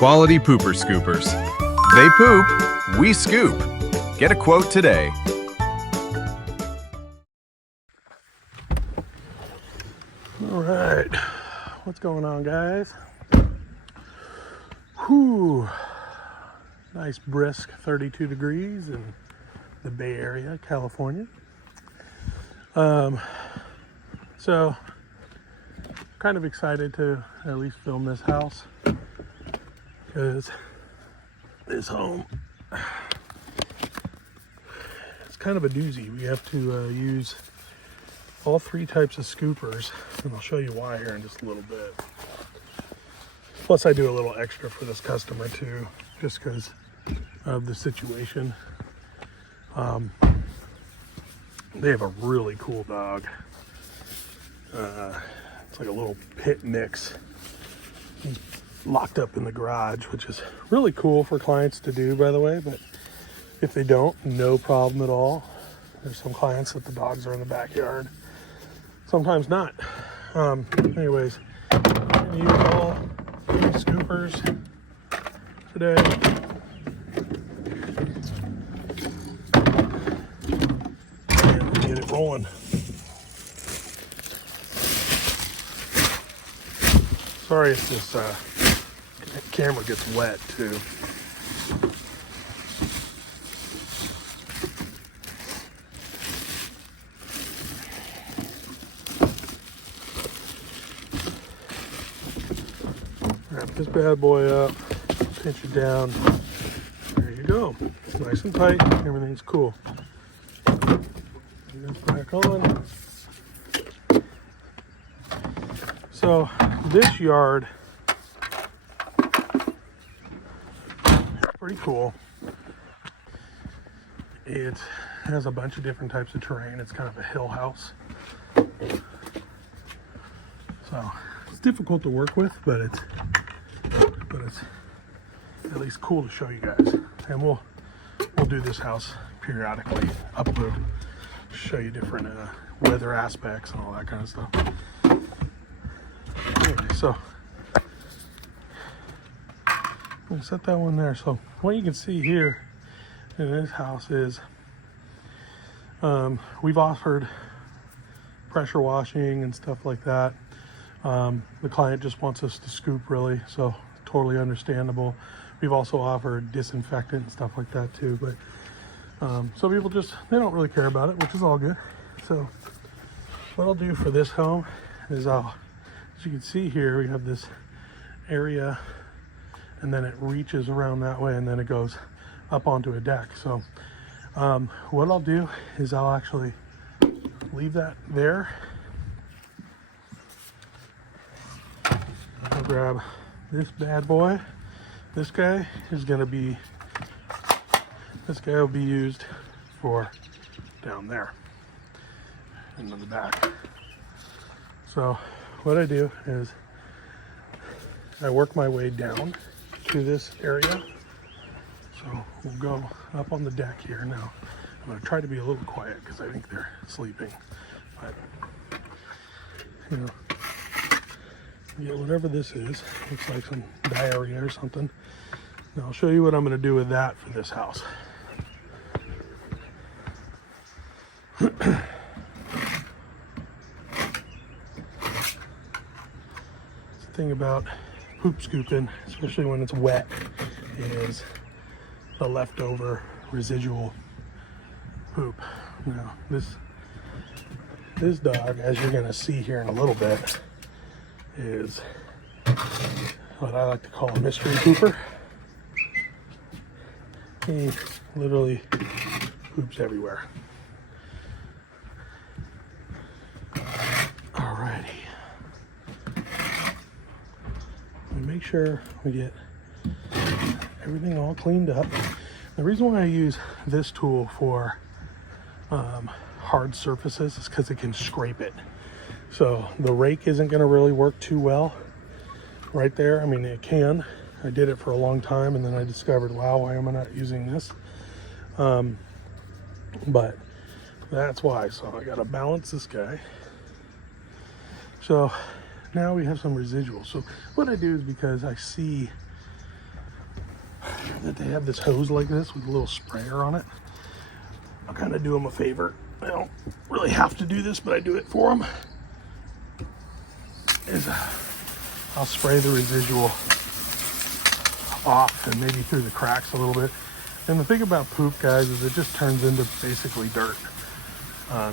Quality pooper scoopers. They poop, we scoop. Get a quote today. All right, what's going on, guys? Whew, nice brisk 32 degrees in the Bay Area, California. So kind of excited to at least film this house because this home, it's kind of a doozy. We have to use all three types of scoopers, and I'll show you why here in just a little bit. Plus I do a little extra for this customer too, just because of the situation. They have a really cool dog. It's like a little pit mix. He's locked up in the garage, which is really cool for clients to do, by the way, but if they don't, no problem at all. There's some clients that the dogs are in the backyard. Sometimes not. Anyways, I'm gonna use all three scoopers today. And we'll get it rolling. Sorry if this camera gets wet too. Wrap this bad boy up, pinch it down. There you go. It's nice and tight. Everything's cool. Put this back on. So this yard, pretty cool. It has a bunch of different types of terrain. It's kind of a hill house. So it's difficult to work with, but it's at least cool to show you guys. And we'll do this house periodically, upload, show you different weather aspects and all that kind of stuff. Anyway, so I'm gonna set that one there. So what you can see here in this house is we've offered pressure washing and stuff like that. The client just wants us to scoop, really, so totally understandable. We've also offered disinfectant and stuff like that too, but some people just, they don't really care about it, which is all good. So what I'll do for this home is as you can see here, we have this area and then it reaches around that way and then it goes up onto a deck. So what I'll do is I'll actually leave that there. I'll grab this bad boy. This guy will be used for down there and in the back. So what I do is I work my way down to this area. So we'll go up on the deck here now. I'm gonna try to be a little quiet because I think they're sleeping. But you know, get whatever this is. Looks like some diarrhea or something. Now I'll show you what I'm gonna do with that for this house. The thing about poop scooping, especially when it's wet, is the leftover residual poop. Now this dog, as you're gonna see here in a little bit, is what I like to call a mystery pooper. He literally poops everywhere. Alrighty. Make sure we get everything all cleaned up. The reason why I use this tool for hard surfaces is because it can scrape it. So the rake isn't going to really work too well right there. I mean, it can. I did it for a long time and then I discovered, wow, why am I not using this? But that's why. So I got to balance this guy. So now we have some residual. So what I do is, because I see that they have this hose like this with a little sprayer on it. I'll kind of do them a favor. I don't really have to do this, but I do it for them. I'll spray the residual off and maybe through the cracks a little bit. And the thing about poop, guys, is it just turns into basically dirt.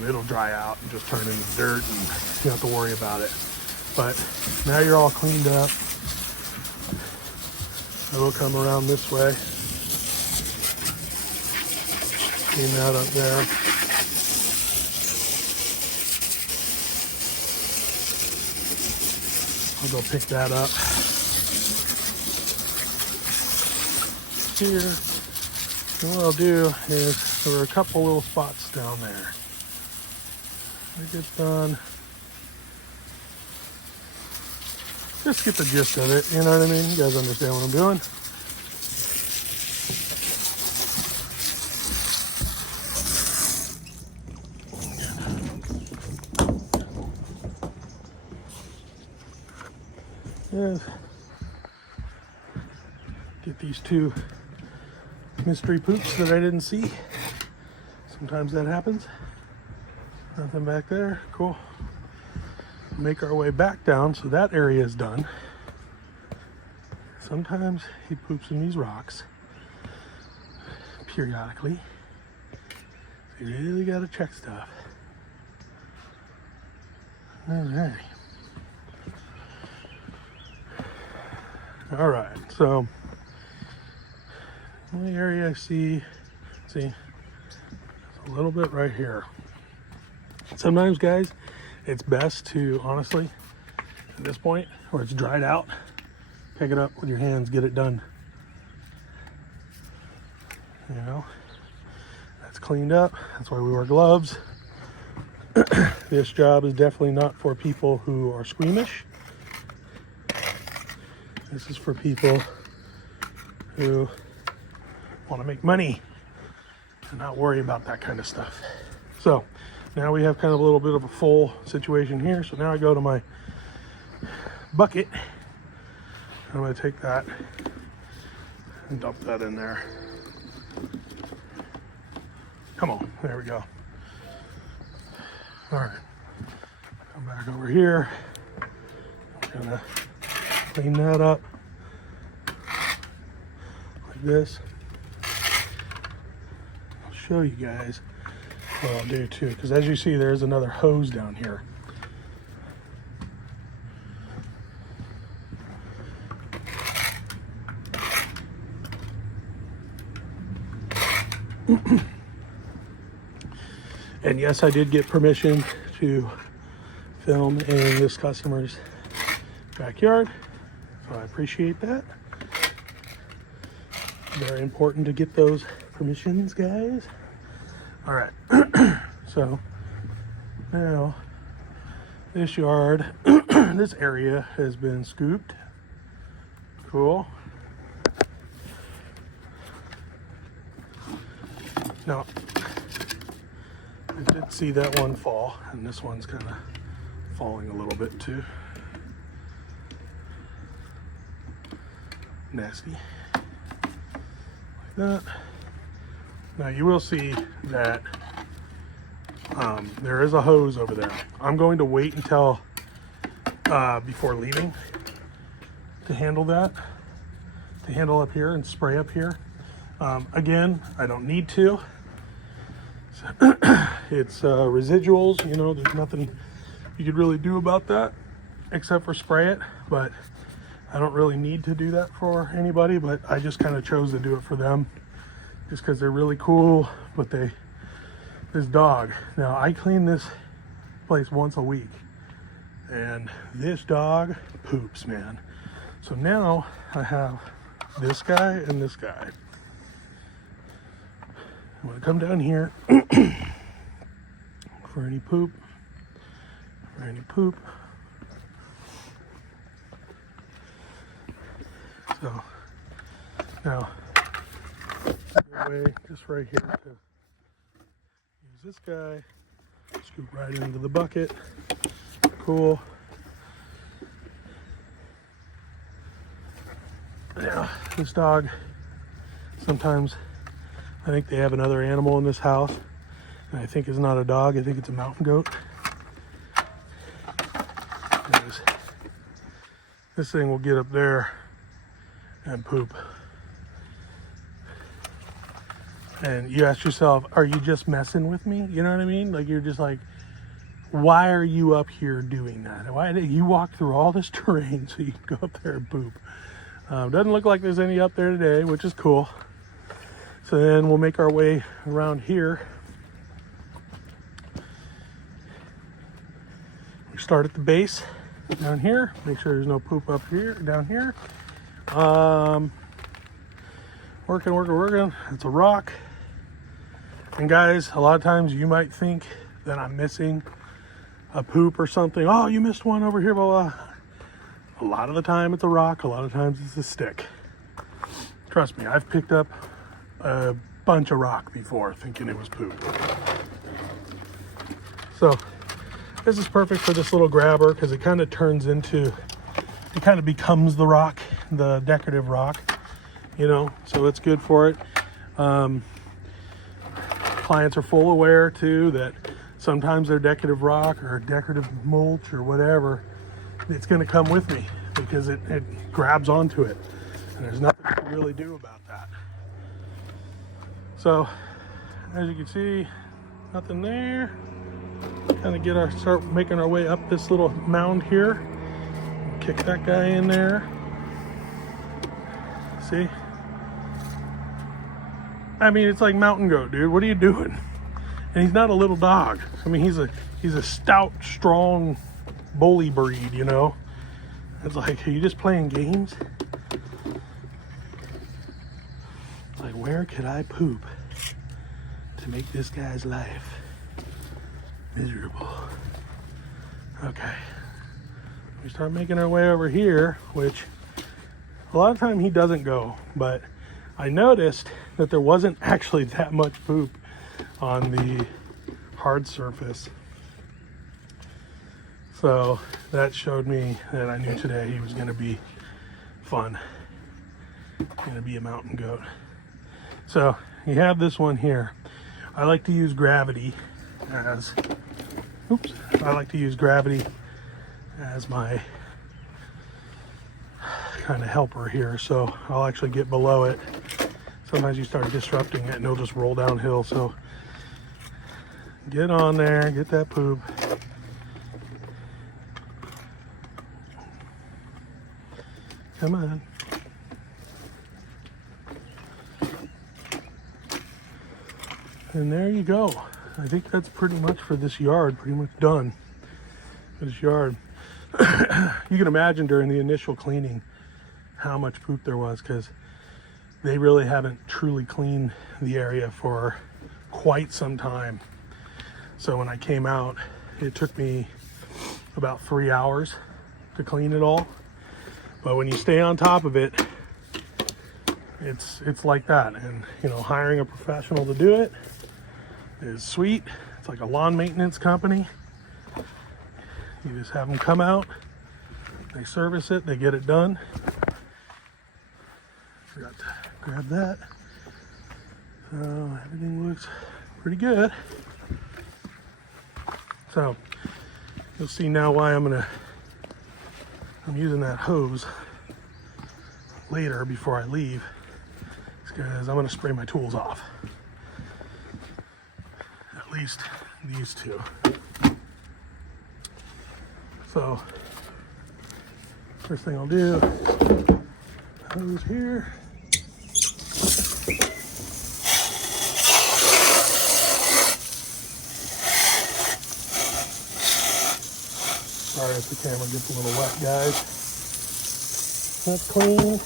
It'll dry out and just turn into dirt, and you don't have to worry about it. But now you're all cleaned up. I will come around this way. Clean that up there. I'll go pick that up. Here. And what I'll do is, there were a couple little spots down there. When it gets done, just get the gist of it, you know what I mean? You guys understand what I'm doing? Yes. Get these two mystery poops that I didn't see. Sometimes that happens. Nothing back there. Cool. Make our way back down, so that area is done. Sometimes he poops in these rocks periodically. You really gotta check stuff. Alright. Alright, so the only area I see a little bit right here. Sometimes, guys, it's best to, honestly, at this point where it's dried out, pick it up with your hands, get it done. You know, that's cleaned up. That's why we wear gloves. This job is definitely not for people who are squeamish. This is for people who want to make money and not worry about that kind of stuff. So now we have kind of a little bit of a full situation here. So now I go to my bucket. I'm going to take that and dump that in there. Come on, there we go. All right, come back over here. I'm gonna clean that up like this. I'll show you guys what I'll do too, because as you see, there's another hose down here. And yes, I did get permission to film in this customer's backyard, so I appreciate that. Very important to get those permissions, guys. All right, so now this yard, this area has been scooped. Cool. Now, I did see that one fall, and this one's kind of falling a little bit too. Nasty. Like that. Now you will see that there is a hose over there. I'm going to wait until before leaving to handle that, to handle up here and spray up here. Again, I don't need to. It's residuals, you know, there's nothing you could really do about that except for spray it, but I don't really need to do that for anybody, but I just kind of chose to do it for them just because they're really cool. But this dog, now I clean this place once a week, and this dog poops, man. So now I have this guy and this guy. I'm gonna come down here for any poop, So now, way just right here to use this guy, scoop right into the bucket. Cool. Now this dog Sometimes I think they have another animal in this house, and I think it's not a dog. I think it's a mountain goat. Anyways, this thing will get up there and poop. And you ask yourself, are you just messing with me? You know what I mean? Like, you're just like, why are you up here doing that? Why did you walk through all this terrain so you can go up there and poop? Doesn't look like there's any up there today, which is cool. So then we'll make our way around here. We start at the base down here. Make sure there's no poop up here, down here. Working. It's a rock. And guys, a lot of times you might think that I'm missing a poop or something. Oh, you missed one over here, blah, blah. A lot of the time it's a rock. A lot of times it's a stick. Trust me, I've picked up a bunch of rock before thinking it was poop. So this is perfect for this little grabber because it kind of becomes the rock, the decorative rock, you know, so it's good for it. Clients are full aware too that sometimes their decorative rock or decorative mulch or whatever, it's going to come with me because it grabs onto it, and there's nothing to really do about that. So as you can see, nothing there. Kind of start making our way up this little mound here. Kick that guy in there. See? I mean, it's like mountain goat, dude. What are you doing? And he's not a little dog. I mean, he's a stout, strong bully breed, you know? It's like, are you just playing games? Like, where could I poop to make this guy's life miserable? Okay. We start making our way over here, which a lot of time he doesn't go, but I noticed that there wasn't actually that much poop on the hard surface. So that showed me that I knew today he was going to be fun. Going to be a mountain goat. So you have this one here. I like to use gravity as my kind of helper here. So I'll actually get below it. Sometimes you start disrupting it and it'll just roll downhill. So get on there, get that poop. Come on. And there you go. I think that's pretty much for this yard, pretty much done. This yard. You can imagine during the initial cleaning how much poop there was, because they really haven't truly cleaned the area for quite some time. So when I came out, it took me about 3 hours to clean it all. But when you stay on top of it, it's like that. And you know, hiring a professional to do it is sweet. It's like a lawn maintenance company. You just have them come out, they service it, they get it done. Forgot to grab that. So everything looks pretty good. So you'll see now why I'm using that hose later before I leave. It's because I'm gonna spray my tools off. At least these two. So first thing I'll do, hose here. Sorry if the camera gets a little wet, guys. That's clean.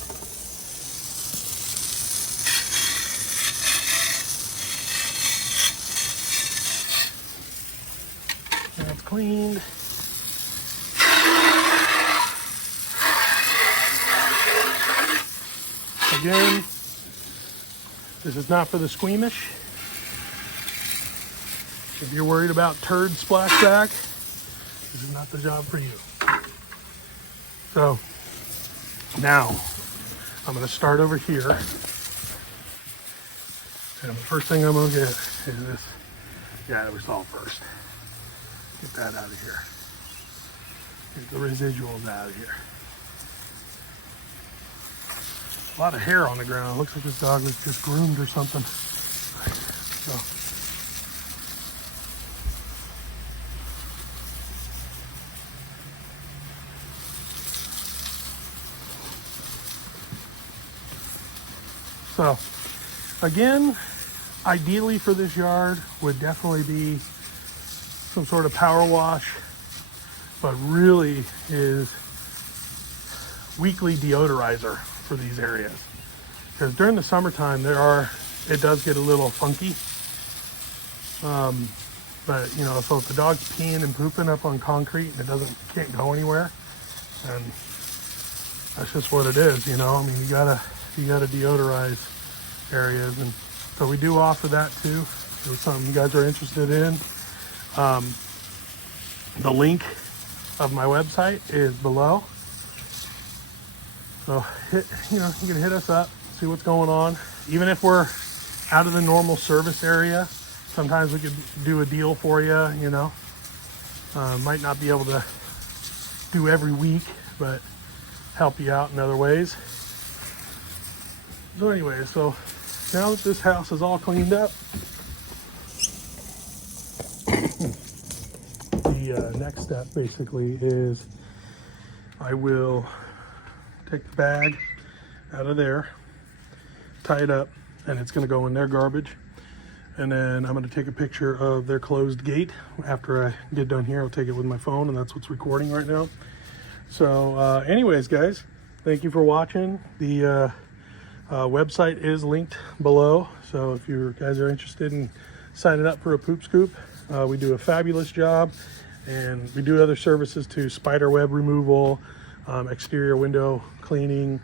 That's cleaned. Again, this is not for the squeamish. If you're worried about turd splashback, this is not the job for you. So now I'm going to start over here And the first thing I'm gonna get is this guy that we saw first. Get that out of here. Get the residuals out of here. A lot of hair on the ground. It looks like this dog was just groomed or something. So. So, again, ideally for this yard would definitely be some sort of power wash, but really is weekly deodorizer for these areas. Because during the summertime, it does get a little funky. But you know, so if the dog's peeing and pooping up on concrete and can't go anywhere, and that's just what it is, you know. I mean, you gotta deodorize areas, and so we do offer that too. If it's something you guys are interested in, the link of my website is below. So you can hit us up, see what's going on. Even if we're out of the normal service area, sometimes we could do a deal for you. You know, might not be able to do every week, but help you out in other ways. So anyway, so now that this house is all cleaned up, the next step basically is I will take the bag out of there, tie it up, and it's going to go in their garbage. And then I'm going to take a picture of their closed gate. After I get done here, I'll take it with my phone, and that's what's recording right now. So anyways, guys, thank you for watching. The website is linked below, so if you guys are interested in signing up for a poop scoop, we do a fabulous job, and we do other services too: spider web removal, exterior window cleaning,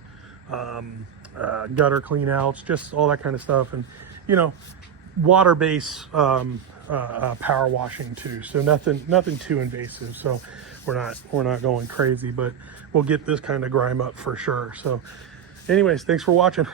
gutter clean outs, just all that kind of stuff. And you know, water-based power washing too, so nothing too invasive. So we're not going crazy, but we'll get this kind of grime up for sure. So anyways, thanks for watching.